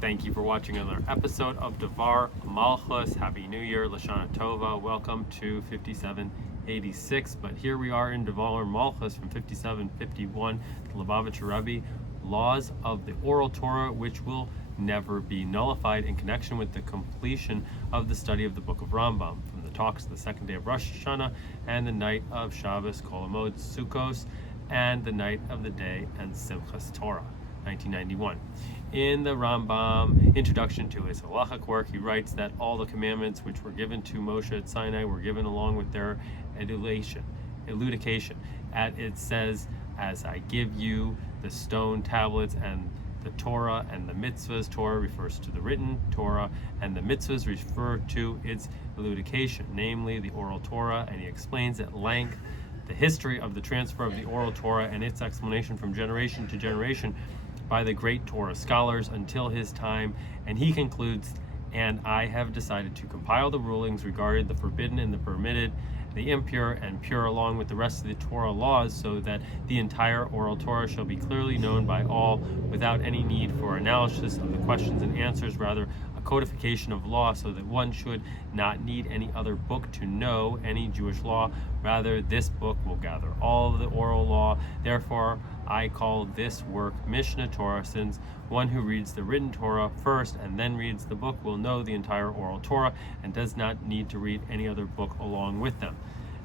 Thank you for watching another episode of Devar Malchus. Happy New Year, Lashana Tova. Welcome to 5786. But here we are in Devar Malchus from 5751, the Lubavitcher Rebbe, laws of the oral Torah, which will never be nullified in connection with the completion of the study of the book of Rambam, from the talks of the second day of Rosh Hashanah and the night of Shabbos Kolamod Sukkos and the night of the day and Simchas Torah, 1991. In the Rambam introduction to his halachic work, he writes that all the commandments which were given to Moshe at Sinai were given along with their eludication. It says, as I give you the stone tablets and the Torah and the mitzvahs. Torah refers to the written Torah, and the mitzvahs refer to its eludication, namely the oral Torah, and he explains at length the history of the transfer of the oral Torah and its explanation from generation to generation by the great Torah scholars until his time, and he concludes, and I have decided to compile the rulings regarding the forbidden and the permitted, the impure and pure, along with the rest of the Torah laws, so that the entire oral Torah shall be clearly known by all without any need for analysis of the questions and answers, rather a codification of law, so that one should not need any other book to know any Jewish law. Rather, this book will gather all of the oral law. Therefore, I call this work Mishnah Torah, since one who reads the written Torah first and then reads the book will know the entire oral Torah and does not need to read any other book along with them.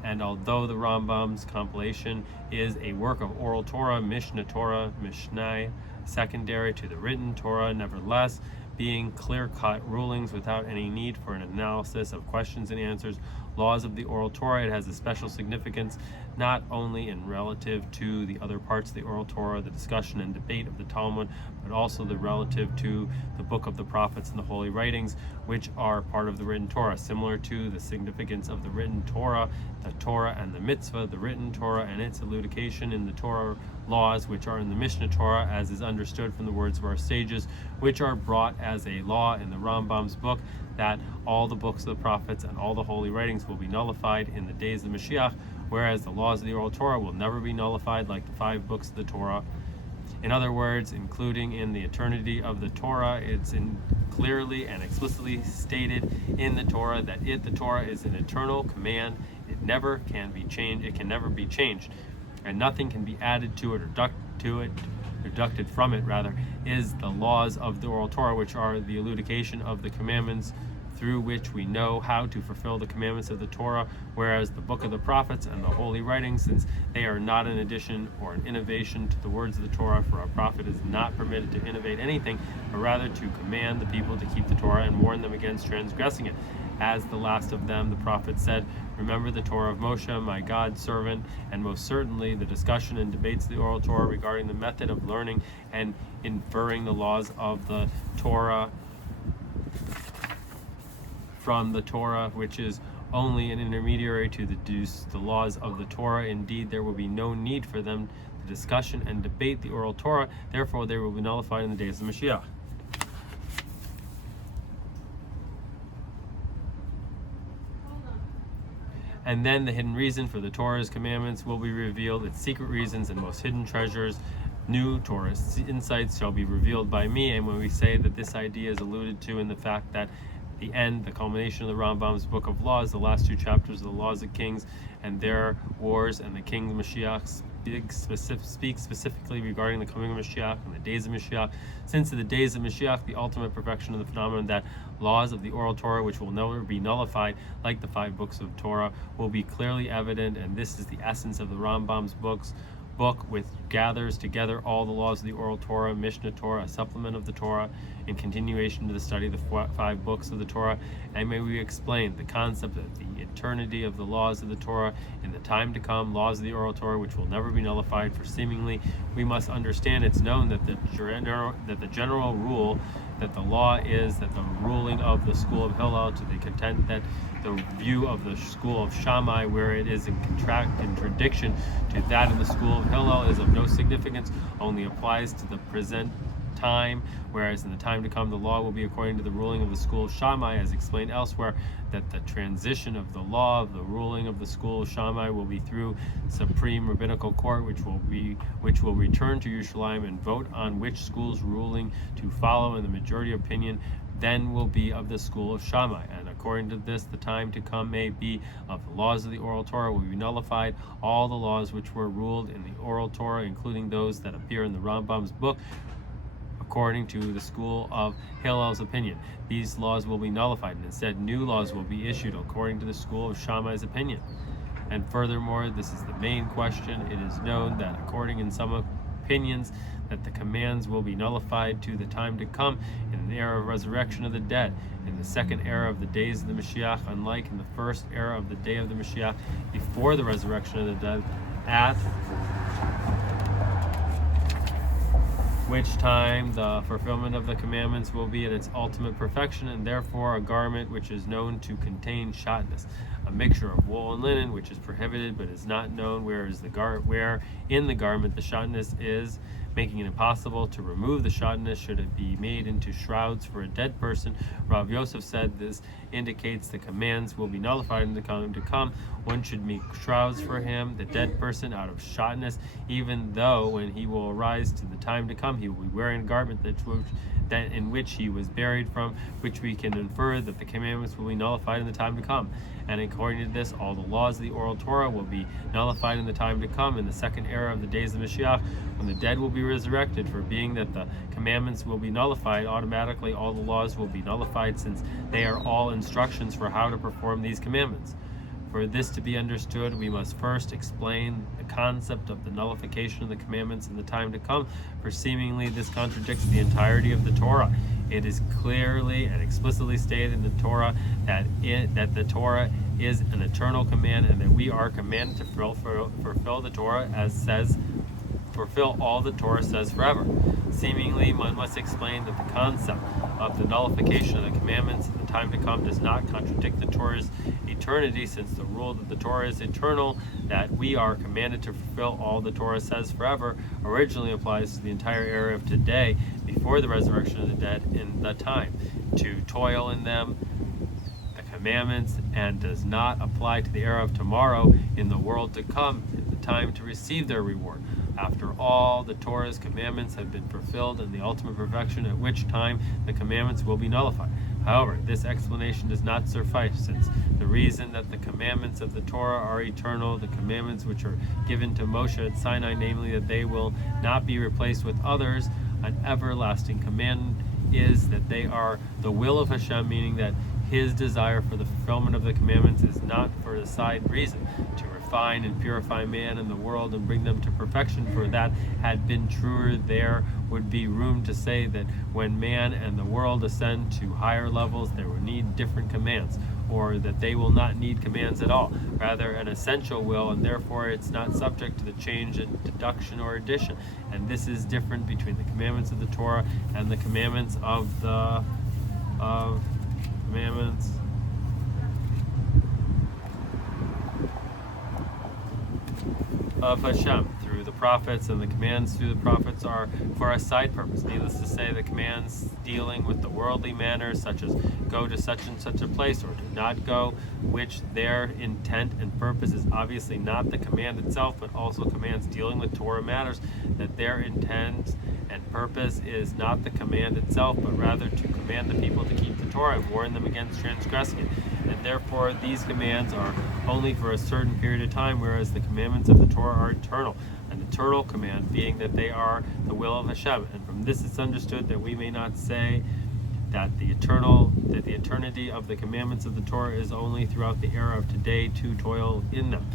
And although the Rambam's compilation is a work of oral Torah, Mishnah Torah, Mishnah, secondary to the written Torah, nevertheless, being clear-cut rulings without any need for an analysis of questions and answers, laws of the oral Torah, it has a special significance not only in relative to the other parts of the oral Torah, the discussion and debate of the Talmud, but also the relative to the book of the prophets and the holy writings, which are part of the written Torah, similar to the significance of the written Torah, the Torah and the mitzvah, the written Torah and its eludication in the Torah laws, which are in the Mishnah Torah, as is understood from the words of our sages, which are brought as a law in the Rambam's book, that all the books of the prophets and all the holy writings will be nullified in the days of Mashiach, whereas the laws of the oral Torah will never be nullified like the 5 books of the Torah. In other words, including in the eternity of the Torah, it's clearly and explicitly stated in the Torah that the Torah is an eternal command. It never can be changed. It can never be changed, and nothing can be added to it or deducted from it, rather, is the laws of the oral Torah, which are the eludication of the commandments through which we know how to fulfill the commandments of the Torah, whereas the book of the prophets and the holy writings, since they are not an addition or an innovation to the words of the Torah, for a prophet is not permitted to innovate anything, but rather to command the people to keep the Torah and warn them against transgressing it. As the last of them, the prophet said, remember the Torah of Moshe, my God's servant, and most certainly the discussion and debates of the oral Torah regarding the method of learning and inferring the laws of the Torah from the Torah, which is only an intermediary to deduce the laws of the Torah. Indeed, there will be no need for them to discussion and debate the oral Torah. Therefore, they will be nullified in the days of Mashiach. And then the hidden reason for the Torah's commandments will be revealed, its secret reasons and most hidden treasures. New Torah insights shall be revealed by me. And when we say that this idea is alluded to in the fact that the end, the culmination of the Rambam's book of laws, the last 2 chapters of the laws of kings and their wars, and the king of Mashiach speak specifically regarding the coming of Mashiach and the days of Mashiach. Since in the days of Mashiach, the ultimate perfection of the phenomenon that laws of the oral Torah, which will never be nullified like the 5 books of Torah, will be clearly evident, and this is the essence of the Rambam's book, which gathers together all the laws of the oral Torah, Mishnah Torah, a supplement of the Torah, in continuation to the study of the 5 books of the Torah. And may we explain the concept of the eternity of the laws of the Torah in the time to come, laws of the oral Torah, which will never be nullified, for seemingly we must understand it's known that the general rule that the law is that the ruling of the school of Hillel, to the content that the view of the school of Shammai, where it is in contradiction to that of the school of Hillel, is of no significance, only applies to the present time, whereas in the time to come the law will be according to the ruling of the school of Shammai, as explained elsewhere, that the transition of the law of the ruling of the school of Shammai will be through Supreme Rabbinical Court, which will return to Yerushalayim and vote on which school's ruling to follow, and the majority opinion then will be of the school of Shammai. And according to this, the time to come may be of the laws of the oral Torah will be nullified. All the laws which were ruled in the oral Torah, including those that appear in the Rambam's book, according to the school of Hillel's opinion, these laws will be nullified, and instead new laws will be issued according to the school of Shammai's opinion. And furthermore, this is the main question, it is known that according in some opinions that the commands will be nullified to the time to come in an era of resurrection of the dead, in the second era of the days of the Mashiach, unlike in the first era of the day of the Mashiach before the resurrection of the dead, at which time the fulfillment of the commandments will be at its ultimate perfection, and therefore a garment which is known to contain shatnez, a mixture of wool and linen, which is prohibited but is not known where in the garment the shatnez is, making it impossible to remove the shatnez should it be made into shrouds for a dead person. Rav Yosef said this indicates the commands will be nullified in the time to come. One should make shrouds for him, the dead person, out of shatnez, even though when he will arise to the time to come, he will be wearing a garment that in which he was buried from, which we can infer that the commandments will be nullified in the time to come. And according to this, all the laws of the oral Torah will be nullified in the time to come, in the second era of the days of Mashiach, when the dead will be resurrected. For being that the commandments will be nullified, automatically all the laws will be nullified, since they are all instructions for how to perform these commandments. For this to be understood, we must first explain the concept of the nullification of the commandments in the time to come, for seemingly this contradicts the entirety of the Torah. It is clearly and explicitly stated in the Torah that the Torah is an eternal command, and that we are commanded to fulfill the Torah as says, fulfill all the Torah says forever. Seemingly, one must explain that the concept of the nullification of the commandments in the time to come does not contradict the Torah's eternity, since the rule that the Torah is eternal, that we are commanded to fulfill all the Torah says forever, originally applies to the entire era of today, before the resurrection of the dead, in the time to toil in them, the commandments, and does not apply to the era of tomorrow, in the world to come, in the time to receive their reward. After all, the Torah's commandments have been fulfilled in the ultimate perfection, at which time the commandments will be nullified. However, this explanation does not suffice, since the reason that the commandments of the Torah are eternal, the commandments which are given to Moshe at Sinai, namely that they will not be replaced with others, an everlasting command, is that they are the will of Hashem, meaning that his desire for the fulfillment of the commandments is not for a side reason, to refine and purify man and the world and bring them to perfection, for that had been truer, there would be room to say that when man and the world ascend to higher levels, they will need different commands, or that they will not need commands at all, rather an essential will, and therefore it's not subject to the change in deduction or addition. And this is different between the commandments of the Torah and the commandments of commandments of Hashem through the prophets, and the commands through the prophets are for a side purpose. Needless to say, the commands dealing with the worldly manners, such as go to such and such a place or do not go, which their intent and purpose is obviously not the command itself, but also commands dealing with Torah matters, that their intent and purpose is not the command itself, but rather to command the people to keep the Torah and warn them against transgressing it. And therefore these commands are only for a certain period of time, whereas the commandments of the Torah are eternal. An eternal command being that they are the will of Hashem. And from this it's understood that we may not say that the eternity of the commandments of the Torah is only throughout the era of today to toil in them,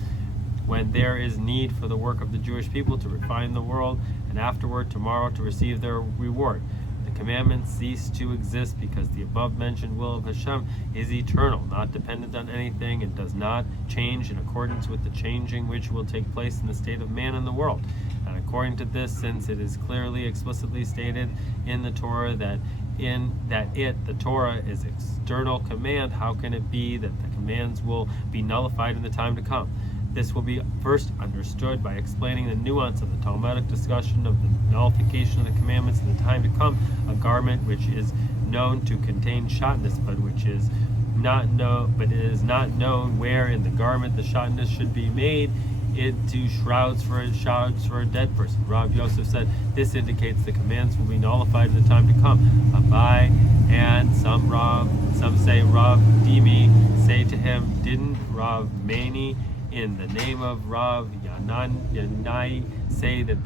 when there is need for the work of the Jewish people to refine the world, and afterward tomorrow to receive their reward. The commandments cease to exist because the above-mentioned will of Hashem is eternal, not dependent on anything, and does not change in accordance with the changing which will take place in the state of man in the world. And according to this, since it is clearly explicitly stated in the Torah that the Torah is external command, how can it be that the commands will be nullified in the time to come? This will be first understood by explaining the nuance of the Talmudic discussion of the nullification of the commandments in the time to come. A garment which is known to contain shatnez, but which is not known, but it is not known where in the garment the shatnez should be made into shrouds for a dead person. Rav Yosef said this indicates the commands will be nullified in the time to come. Abai and some say Rav Dimi say to him, didn't Rav Mani in the name of Rav Yanai say that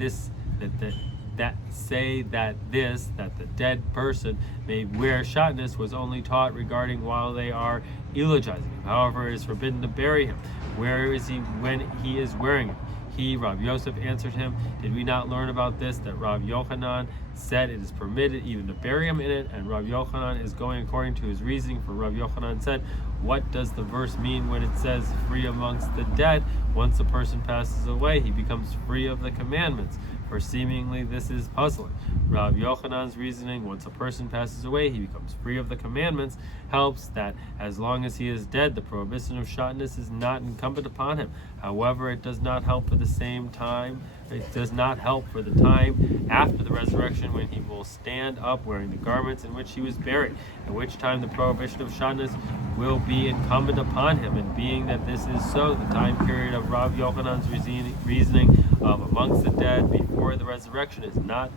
the dead person may wear shatnez was only taught regarding while they are eulogizing him. However, it is forbidden to bury him. Where is he when he is wearing it? He, Rav Yosef, answered him, did we not learn about this, that Rav Yochanan said it is permitted even to bury him in it, and Rav Yochanan is going according to his reasoning, for Rav Yochanan said, what does the verse mean when it says free amongst the dead? Once a person passes away, he becomes free of the commandments. For seemingly this is puzzling. Rav Yochanan's reasoning, once a person passes away, he becomes free of the commandments, helps that as long as he is dead, the prohibition of shatnez is not incumbent upon him. However, it does not help for the time after the resurrection, when he will stand up wearing the garments in which he was buried, at which time the prohibition of shatnez will be incumbent upon him. And being that this is so, the time period of Rav Yochanan's reasoning of amongst the dead before the resurrection is not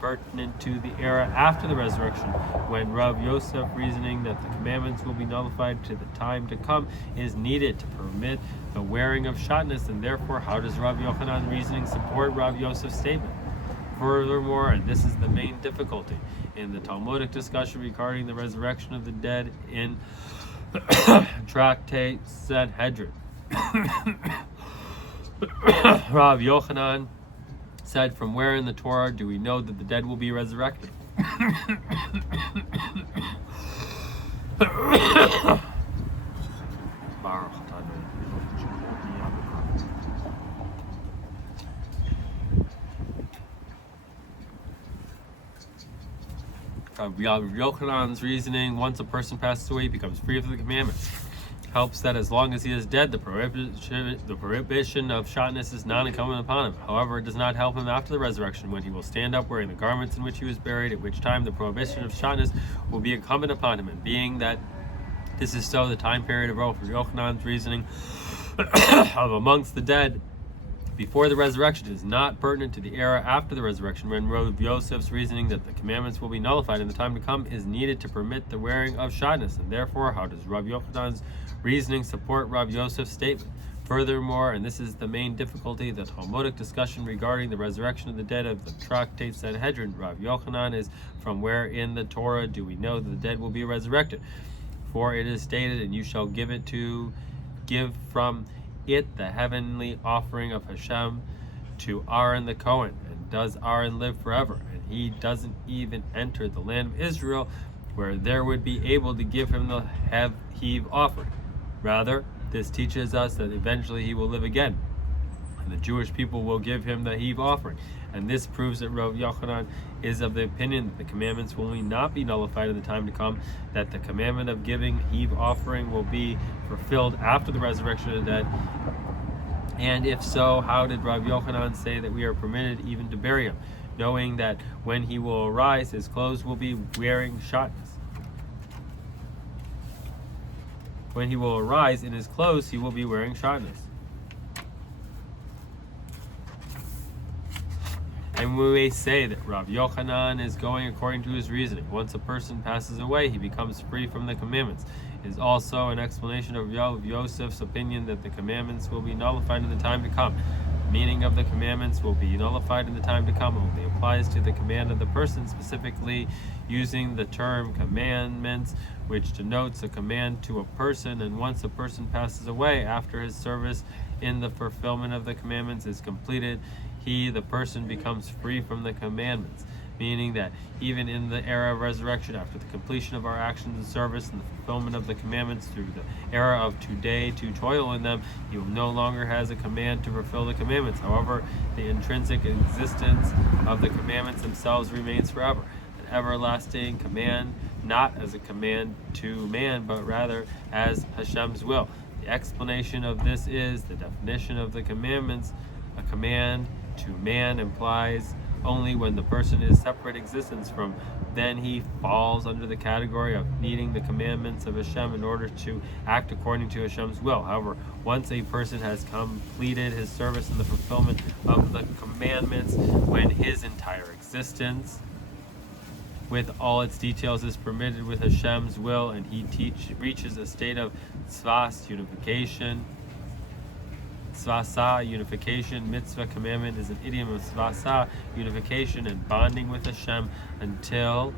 pertinent to the era after the resurrection, when Rav Yosef reasoning that the commandments will be nullified to the time to come is needed to permit the wearing of shatnez, and therefore how does Rav Yochanan reasoning support Rav Yosef's statement? Furthermore, and this is the main difficulty in the Talmudic discussion regarding the resurrection of the dead in Tractate Sanhedrin, Rav Yochanan said, from where in the Torah do we know that the dead will be resurrected? Rav Yochanan's reasoning, once a person passes away, he becomes free of the commandments, helps that as long as he is dead, the prohibition of shatnez is not incumbent upon him. However, it does not help him after the resurrection, when he will stand up wearing the garments in which he was buried, at which time the prohibition of shatnez will be incumbent upon him. And being that this is so, the time period of Rav Yochanan's reasoning of amongst the dead before the resurrection is not pertinent to the era after the resurrection, when Rav Yosef's reasoning that the commandments will be nullified in the time to come is needed to permit the wearing of shatnez. And therefore, how does Rav Yochanan's reasoning support Rav Yosef's statement? Furthermore, and this is the main difficulty, the Talmudic discussion regarding the resurrection of the dead of the Tractate Sanhedrin, Rav Yochanan is, from where in the Torah do we know that the dead will be resurrected? For it is stated, and you shall give from it the heavenly offering of Hashem to Aaron the Cohen. And does Aaron live forever? And he doesn't even enter the land of Israel, where there would be able to give him the heave offering. Rather, this teaches us that eventually he will live again, and the Jewish people will give him the heave offering. And this proves that Rav Yochanan is of the opinion that the commandments will not be nullified in the time to come, that the commandment of giving heave offering will be fulfilled after the resurrection of the dead. And if so, how did Rav Yochanan say that we are permitted even to bury him, knowing that when he will arise, his clothes will be wearing shatnez? When he will arise in his clothes, he will be wearing shatnez. And we may say that Rav Yochanan is going according to his reasoning. Once a person passes away, he becomes free from the commandments. It is also an explanation of Rav Yosef's opinion that the commandments will be nullified in the time to come. The meaning of the commandments will be nullified in the time to come only applies to the command of the person, specifically using the term commandments, which denotes a command to a person. And once a person passes away after his service in the fulfillment of the commandments is completed, he, the person, becomes free from the commandments, meaning that even in the era of resurrection, after the completion of our actions and service and the fulfillment of the commandments through the era of today to toil in them, he will no longer has a command to fulfill the commandments. However, the intrinsic existence of the commandments themselves remains forever, an everlasting command, not as a command to man, but rather as Hashem's will. The explanation of this is the definition of the commandments. A command to man implies only when the person is separate existence from, then he falls under the category of needing the commandments of Hashem in order to act according to Hashem's will. However, once a person has completed his service in the fulfillment of the commandments, when his entire existence with all its details is permitted with Hashem's will, and he reaches a state of tzvas, unification. Tzvasa, unification. Mitzvah, commandment, is an idiom of tzvasa, unification and bonding with Hashem until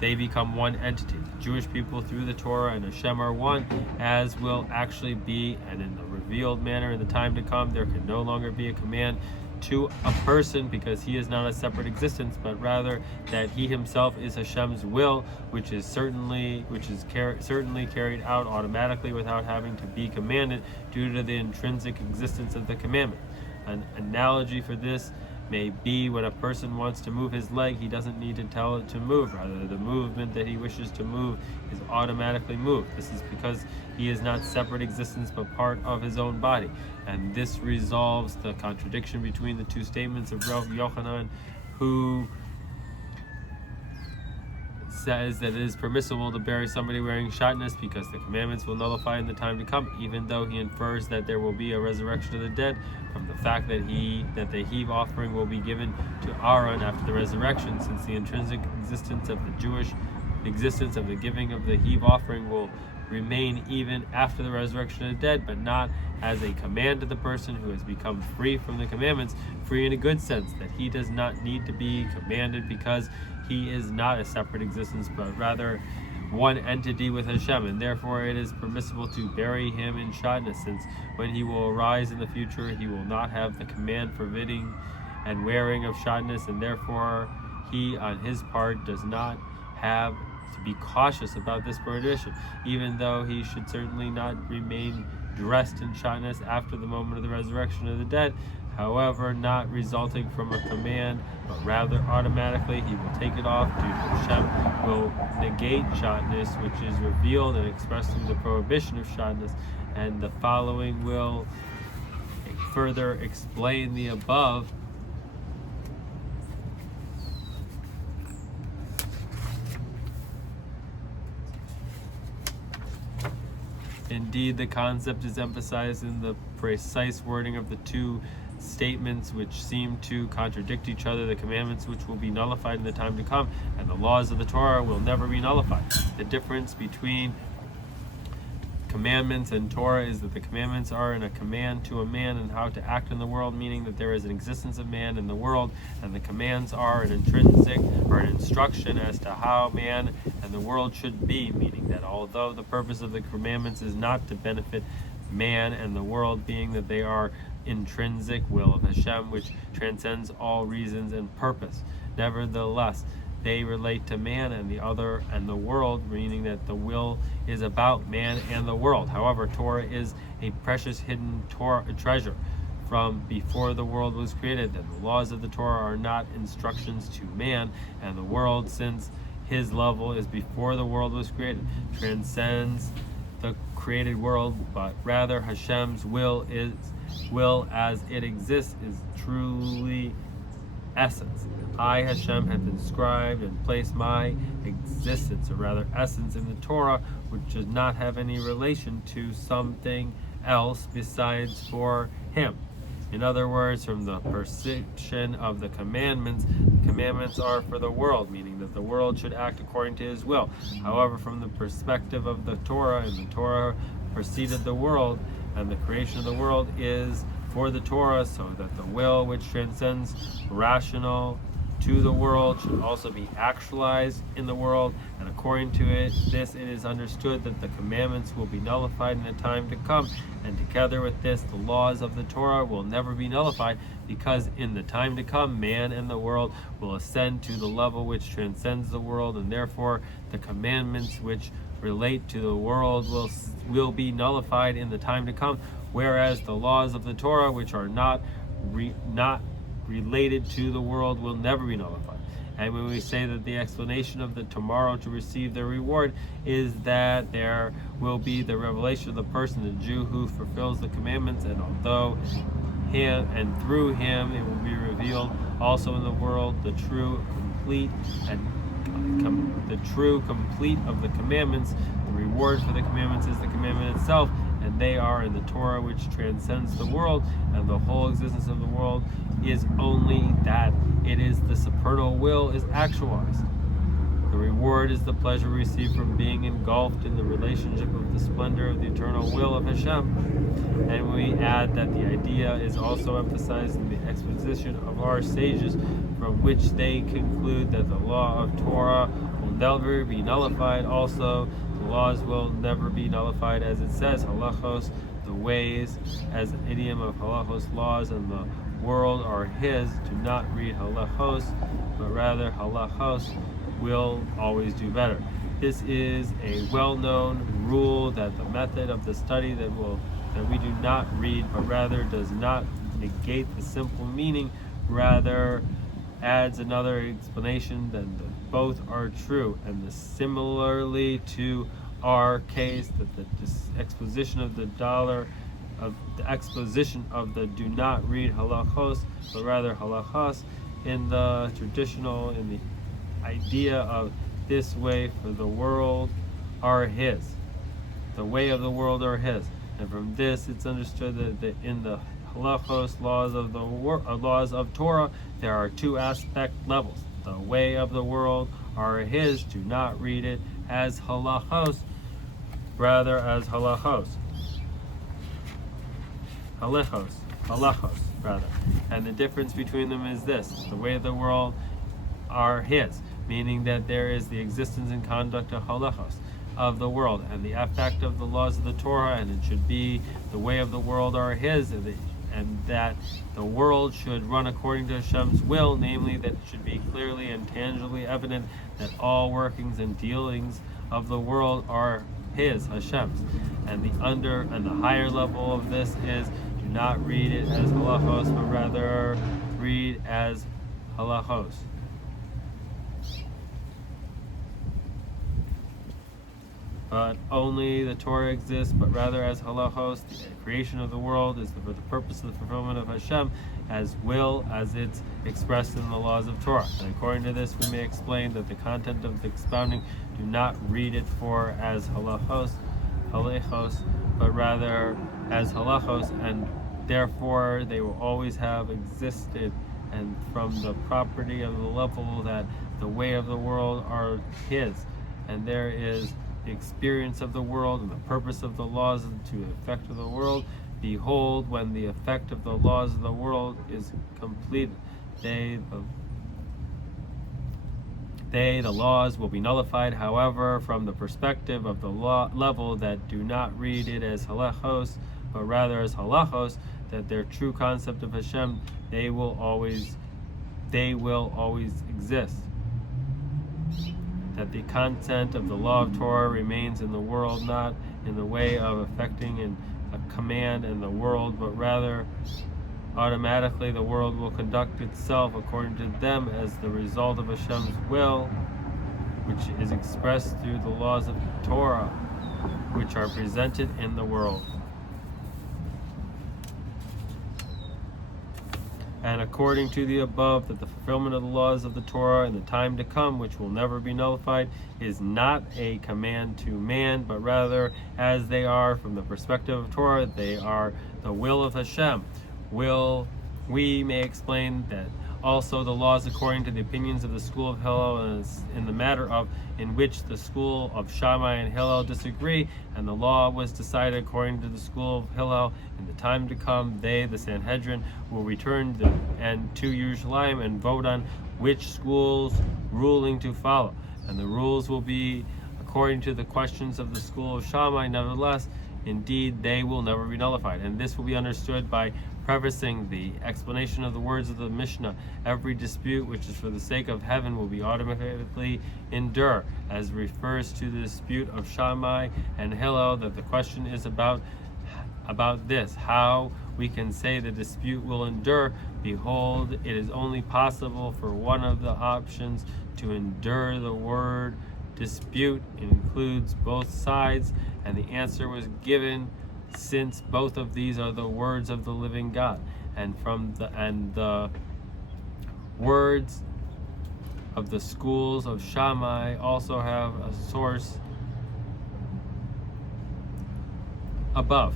they become one entity. The Jewish people through the Torah and Hashem are one, as will actually be, and in the revealed manner in the time to come. There can no longer be a command to a person because he is not a separate existence, but rather that he himself is Hashem's will, which is certainly carried out automatically without having to be commanded due to the intrinsic existence of the commandment. An analogy for this may be when a person wants to move his leg, he doesn't need to tell it to move. Rather, the movement that he wishes to move is automatically moved. This is because he is not separate existence but part of his own body. And this resolves the contradiction between the two statements of Rav Yochanan, who says that it is permissible to bury somebody wearing shatnez because the commandments will nullify in the time to come, even though he infers that there will be a resurrection of the dead from the fact that the heave offering will be given to Aaron after the resurrection, since the intrinsic existence of the Jewish existence of the giving of the heave offering will remain even after the resurrection of the dead, but not as a command to the person who has become free from the commandments, free in a good sense, that he does not need to be commanded because he is not a separate existence, but rather one entity with Hashem, and therefore it is permissible to bury him in shatnez, since when he will arise in the future, he will not have the command forbidding and wearing of shatnez, and therefore he, on his part, does not have to be cautious about this prohibition, even though he should certainly not remain dressed in shatnez after the moment of the resurrection of the dead. However, not resulting from a command, but rather automatically he will take it off due to Hashem will negate shatnez, which is revealed and expressed through the prohibition of shatnez, and the following will further explain the above. Indeed, the concept is emphasized in the precise wording of the two statements which seem to contradict each other. The commandments which will be nullified in the time to come, and the laws of the Torah will never be nullified. The difference between commandments and Torah is that the commandments are in a command to a man and how to act in the world, meaning that there is an existence of man in the world, and the commands are an intrinsic or an instruction as to how man and the world should be, meaning that although the purpose of the commandments is not to benefit man and the world, being that they are intrinsic will of Hashem which transcends all reasons and purpose, nevertheless they relate to man and the other and the world, meaning that the will is about man and the world. However, Torah is a precious hidden treasure from before the world was created. That the laws of the Torah are not instructions to man and the world, since his level is before the world was created, transcends the created world, but rather Hashem's will as it exists is truly essence. I, Hashem, have inscribed and placed my existence, or rather essence, in the Torah, which does not have any relation to something else besides for him. In other words, from the perception of the commandments are for the world, meaning that the world should act according to his will. However, from the perspective of the Torah, and the Torah preceded the world, and the creation of the world is for the Torah, so that the will which transcends rational to the world should also be actualized in the world, and according to it is understood that the commandments will be nullified in the time to come, and together with this the laws of the Torah will never be nullified, because in the time to come man and the world will ascend to the level which transcends the world, and therefore the commandments which relate to the world will be nullified in the time to come, whereas the laws of the Torah which are not related to the world will never be nullified. And when we say that the explanation of the tomorrow to receive their reward is that there will be the revelation of the person, the Jew who fulfills the commandments, and although him and through him it will be revealed also in the world the true complete of the commandments. The reward for the commandments is the commandment itself, and they are in the Torah, which transcends the world, and the whole existence of the world is only that it is the supernal will is actualized. The reward is the pleasure received from being engulfed in the relationship of the splendor of the eternal will of Hashem. And we add that the idea is also emphasized in the exposition of our sages, from which they conclude that the law of Torah will never be nullified. Also, the laws will never be nullified, as it says, halachos, the ways, as an idiom of halachos, laws, and the world are his. Do not read halachos, but rather halachos will always do better. This is a well-known rule that the method of the study that we do not read, but rather does not negate the simple meaning, rather adds another explanation that both are true. And similarly to our case, that the exposition of the do not read halachos, but rather halachas, in the idea of this way for the world are his. The way of the world are his. And from this it's understood that in the halachos, laws of Torah, there are two aspect levels. The way of the world are his. Do not read it as halachos, rather as halachos. Halachos, rather. And the difference between them is this: the way of the world are his, meaning that there is the existence and conduct of halachos, of the world, and the effect of the laws of the Torah, and it should be the way of the world are his, and that the world should run according to Hashem's will, namely that it should be clearly and tangibly evident that all workings and dealings of the world are his, Hashem's. And the higher level of this is, do not read it as halachos, but rather read as halachos. But only the Torah exists, but rather as halachos. The creation of the world is for the purpose of the fulfillment of Hashem as will, as it's expressed in the laws of Torah. And according to this, we may explain that the content of the expounding, do not read it for as halachos, but rather as halachos, and therefore they will always have existed, and from the property of the level that the way of the world are his, and there is the experience of the world and the purpose of the laws to the effect of the world. Behold, when the effect of the laws of the world is completed, the laws will be nullified. However, from the perspective of the level that do not read it as halachos, but rather as halachos, that their true concept of Hashem, they will always exist. That the content of the law of Torah remains in the world, not in the way of affecting and a command in the world, but rather automatically the world will conduct itself according to them as the result of Hashem's will, which is expressed through the laws of Torah, which are presented in the world. And according to the above, that the fulfillment of the laws of the Torah in the time to come, which will never be nullified, is not a command to man, but rather, as they are from the perspective of Torah, they are the will of Hashem. We may explain that also the laws according to the opinions of the school of Hillel in the matter of in which the school of Shammai and Hillel disagree, and the law was decided according to the school of Hillel. In the time to come, they, the Sanhedrin, will return to Yerushalayim and vote on which school's ruling to follow. And the rules will be according to the questions of the school of Shammai. Nevertheless, indeed, they will never be nullified. And this will be understood by prefacing the explanation of the words of the Mishnah. Every dispute which is for the sake of heaven will be automatically endure, as refers to the dispute of Shammai and Hillel, that the question is about this: how we can say the dispute will endure. Behold, it is only possible for one of the options to endure. The word dispute includes both sides, and the answer was given since both of these are the words of the living God. And the words of the schools of Shammai also have a source above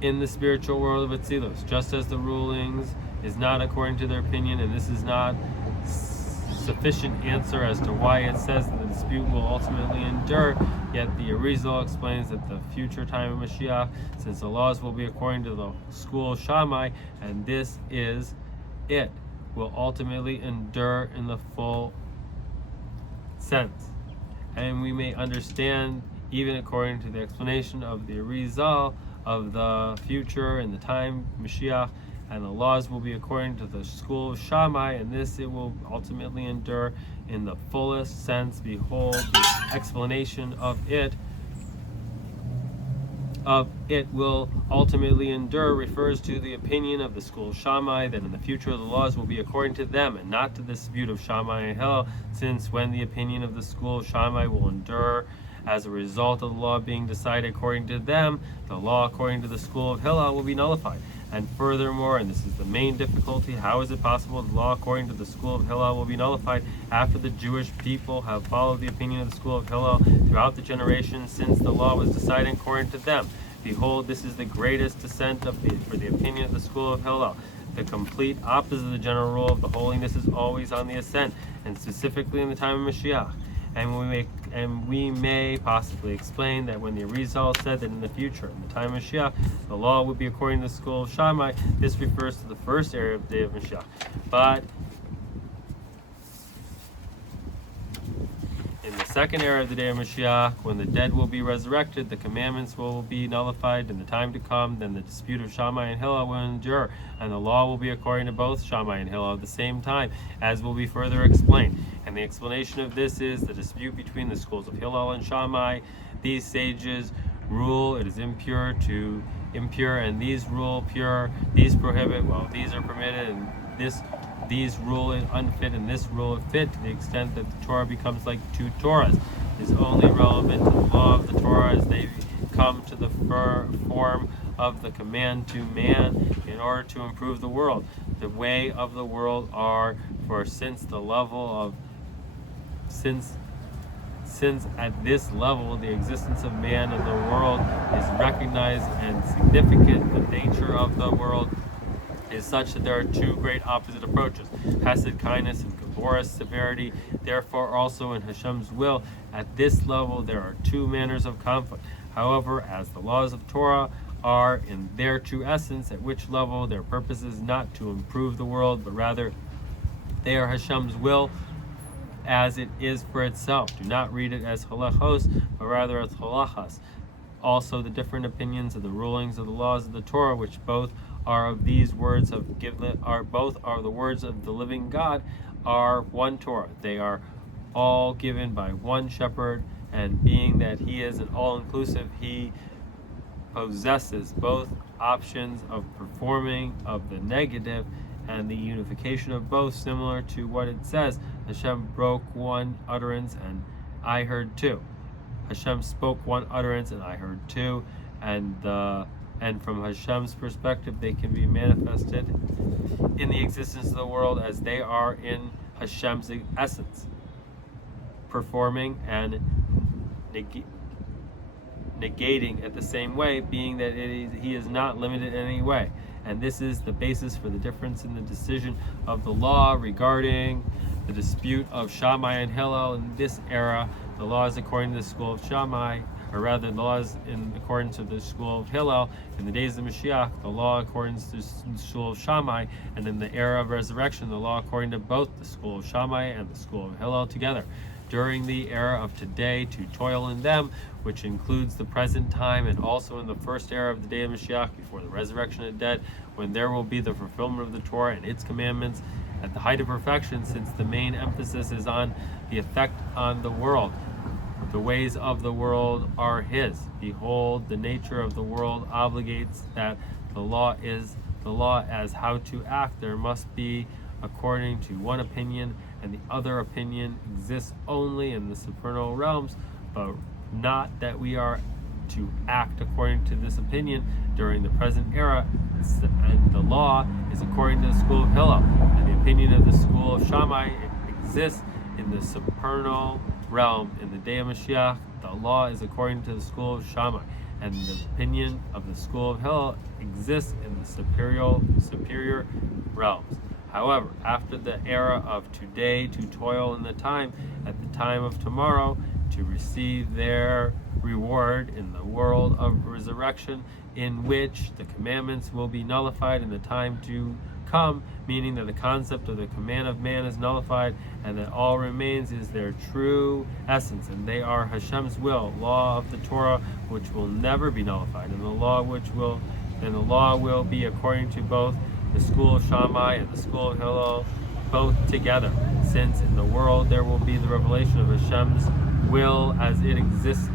in the spiritual world of Atzilus, just as the rulings is not according to their opinion, and this is not sufficient answer as to why it says that the dispute will ultimately endure. Yet the Arizal explains that the future time of Mashiach, since the laws will be according to the school of Shammai, and this is it, will ultimately endure in the full sense. And we may understand, even according to the explanation of the Arizal, of the future and the time Mashiach, and the laws will be according to the school of Shammai, and this it will ultimately endure in the fullest sense. Behold, the explanation of it will ultimately endure refers to the opinion of the school of Shammai that in the future the laws will be according to them and not to the dispute of Shammai and Hillel, since when the opinion of the school of Shammai will endure as a result of the law being decided according to them, the law according to the school of Hillel will be nullified. And furthermore, and this is the main difficulty, how is it possible the law according to the school of Hillel will be nullified after the Jewish people have followed the opinion of the school of Hillel throughout the generations since the law was decided according to them? Behold, this is the greatest descent for the opinion of the school of Hillel. The complete opposite of the general rule of the holiness is always on the ascent, and specifically in the time of Mashiach. And we may possibly explain that when the Arizal said that in the future, in the time of Mashiach, the law would be according to the school of Shammai, this refers to the first era of the day of Mashiach. But in the second era of the day of Mashiach, when the dead will be resurrected, the commandments will be nullified in the time to come, then the dispute of Shammai and Hillel will endure, and the law will be according to both Shammai and Hillel at the same time, as will be further explained. And the explanation of this is the dispute between the schools of Hillel and Shammai. These sages rule it is impure to impure, and these rule pure. These prohibit, well, these are permitted, and these rule it unfit, and this rule it fit, to the extent that the Torah becomes like two Torahs. It is only relevant to the law of the Torah as they come to the form of the command to man in order to improve the world. The way of the world are, for since at this level the existence of man and the world is recognized and significant, the nature of the world is such that there are two great opposite approaches, Hesed, kindness, and Gavoras, severity. Therefore, also in Hashem's will, at this level there are two manners of conflict. However, as the laws of Torah are in their true essence, at which level their purpose is not to improve the world, but rather they are Hashem's will as it is for itself. Do not read it as halachos, but rather as halachas. Also, the different opinions of the rulings of the laws of the Torah, which both are of these words of given, both are the words of the living God, are one Torah. They are all given by one shepherd, and being that he is an all-inclusive, he possesses both options of performing of the negative and the unification of both, similar to what it says, Hashem broke one utterance and I heard two. Hashem spoke one utterance and I heard two, and from Hashem's perspective they can be manifested in the existence of the world as they are in Hashem's essence, performing and negating at the same way, being that he is not limited in any way. And this is the basis for the difference in the decision of the law regarding the dispute of Shammai and Hillel. In this era, the laws according to the school of Shammai, or rather the laws in accordance to the school of Hillel. In the days of Mashiach, the law according to the school of Shammai, and in the era of resurrection, the law according to both the school of Shammai and the school of Hillel together. During the era of today, to toil in them, which includes the present time, and also in the first era of the day of Mashiach, before the resurrection of the dead, when there will be the fulfillment of the Torah and its commandments at the height of perfection, since the main emphasis is on the effect on the world. The ways of the world are his. Behold, the nature of the world obligates that the law as how to act, there must be according to one opinion, and the other opinion exists only in the supernal realms, but not that we are to act according to this opinion during the present era. And the law is according to the school of Hillel, and the opinion of the school of Shammai exists in the supernal realm. In the day of Mashiach, the law is according to the school of Shammai, and the opinion of the school of Hillel exists in the superior realms. However, after the era of today, to toil in the time, at the time of tomorrow, to receive their reward in the world of resurrection, in which the commandments will be nullified in the time to come, meaning that the concept of the command of man is nullified, and that all remains is their true essence, and they are Hashem's will, law of the Torah, which will never be nullified, and the law will be according to both the school of Shammai and the school of Hillel, both together, since in the world there will be the revelation of Hashem's will as it exists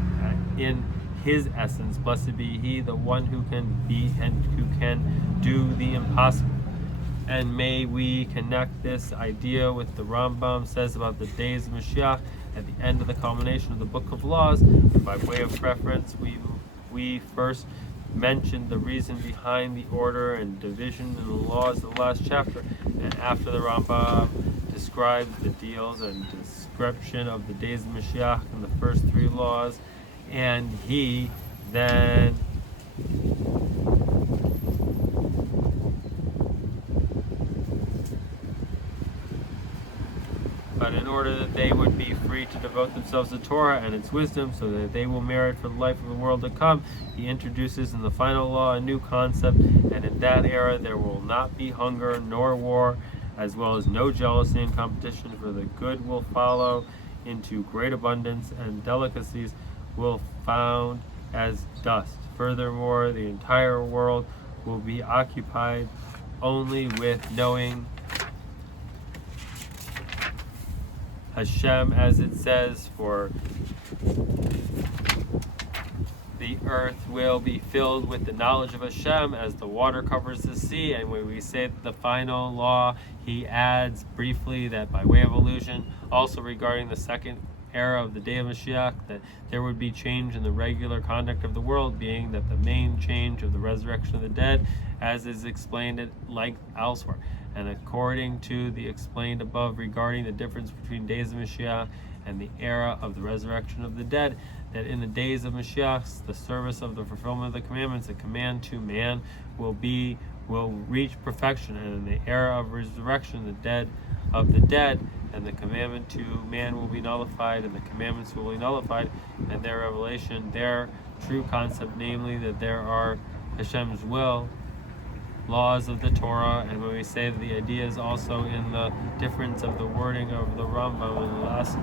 in his essence. Blessed be he, the one who can be and who can do the impossible. And may we connect this idea with the Rambam says about the days of Mashiach at the end of the culmination of the Book of Laws. And by way of preference, we first mentioned the reason behind the order and division in the laws of the last chapter, and after the Rambam describes the deals and description of the days of Mashiach in the first three laws, and he then but in order that they would be free to devote themselves to Torah and its wisdom, so that they will merit for the life of the world to come, he introduces in the final law a new concept, and in that era there will not be hunger nor war, as well as no jealousy and competition, for the good will follow into great abundance, and delicacies will found as dust. Furthermore, the entire world will be occupied only with knowing Hashem, as it says, for the earth will be filled with the knowledge of Hashem as the water covers the sea. And when we say the final law, he adds briefly that by way of allusion, also regarding the second era of the day of Mashiach, that there would be change in the regular conduct of the world, being that the main change of the resurrection of the dead, as is explained at length elsewhere. And according to the explained above regarding the difference between days of Mashiach and the era of the resurrection of the dead, that in the days of Mashiach, the service of the fulfillment of the commandments, the command to man will reach perfection, and in the era of resurrection, the dead and the commandment to man will be nullified, and the commandments will be nullified, and their revelation, their true concept, namely that there are Hashem's will, laws of the Torah. And when we say that the idea is also in the difference of the wording of the Rambam in the last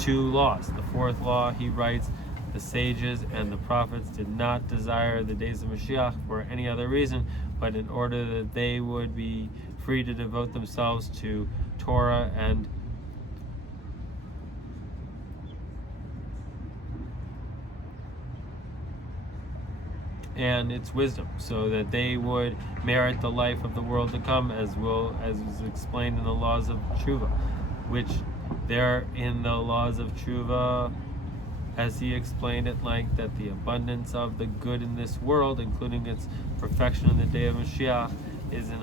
two laws. The fourth law, he writes, the sages and the prophets did not desire the days of Mashiach for any other reason, but in order that they would be free to devote themselves to Torah and its wisdom, so that they would merit the life of the world to come, as is explained in the laws of Tshuva, which there in the laws of Tshuva, as he explained at length, that the abundance of the good in this world, including its perfection in the day of Mashiach, is in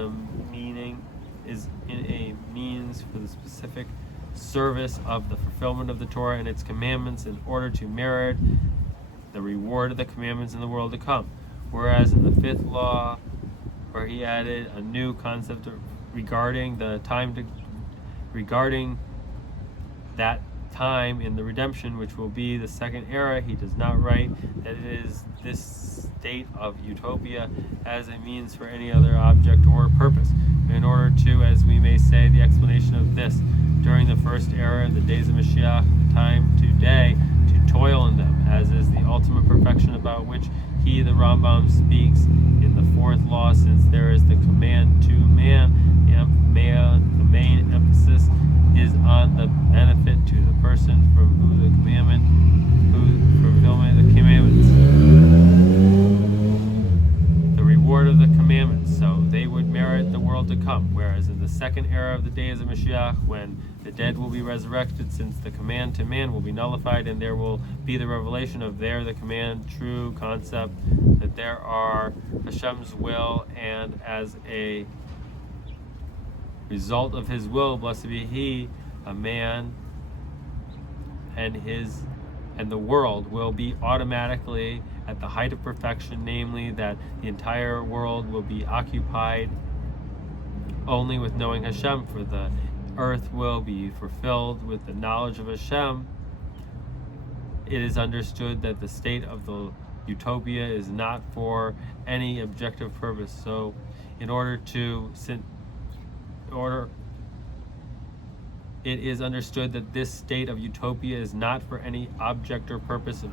a means for the specific service of the fulfillment of the Torah and its commandments, in order to merit the reward of the commandments in the world to come. Whereas in the fifth law, where he added a new concept regarding that time in the redemption, which will be the second era, he does not write that it is this state of utopia as a means for any other object or purpose. In order to, as we may say, the explanation of this, during the first era, in the days of Mashiach, the time today, to toil in them, as is the ultimate perfection about which he, the Rambam, speaks in the fourth law, since there is the command to man, the main emphasis is on the benefit to the person from fulfillment of the commandments. The reward of the commandments to come. Whereas in the second era of the days of Mashiach, when the dead will be resurrected, since the command to man will be nullified, and there will be the revelation of the command, true concept, that there are Hashem's will, and as a result of his will, blessed be he, a man and the world will be automatically at the height of perfection, namely that the entire world will be occupied only with knowing Hashem, for the earth will be fulfilled with the knowledge of Hashem. It is understood that the state of the utopia is not for any objective purpose. So it is understood that this state of utopia is not for any object or purpose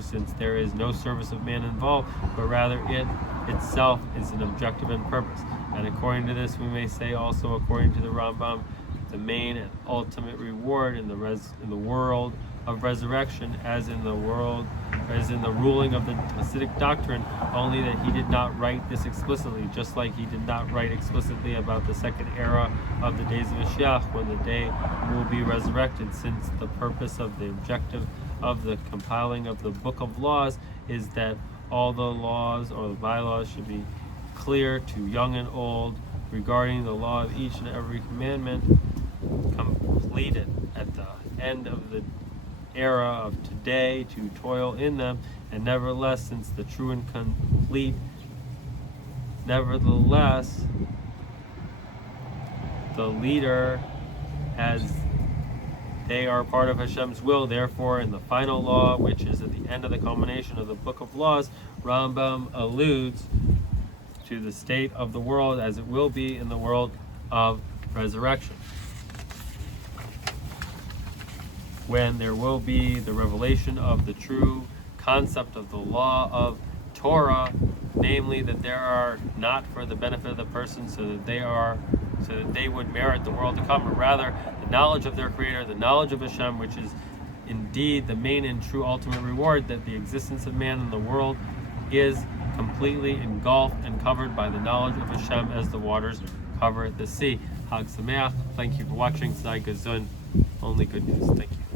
since there is no service of man involved, but rather it itself is an objective and purpose. And according to this, we may say also, according to the Rambam, the main and ultimate reward in the world of resurrection, as in the ruling of the Hasidic doctrine, only that he did not write this explicitly, just like he did not write explicitly about the second era of the days of Mashiach, when the day will be resurrected, since the purpose of the objective of the compiling of the book of laws is that all the laws or the bylaws should be clear to young and old regarding the law of each and every commandment, completed at the end of the era of today to toil in them, and nevertheless, since the true and complete, nevertheless, the leader, as they are part of Hashem's will, therefore, in the final law, which is at the end of the culmination of the book of laws, Rambam alludes to the state of the world as it will be in the world of resurrection, when there will be the revelation of the true concept of the law of Torah, namely that there are not for the benefit of the person so that they would merit the world to come, but rather the knowledge of their Creator, the knowledge of Hashem, which is indeed the main and true ultimate reward, that the existence of man in the world is completely engulfed and covered by the knowledge of Hashem as the waters cover the sea. Hag Sameach. Thank you for watching. Sei Gesund. Only good news. Thank you.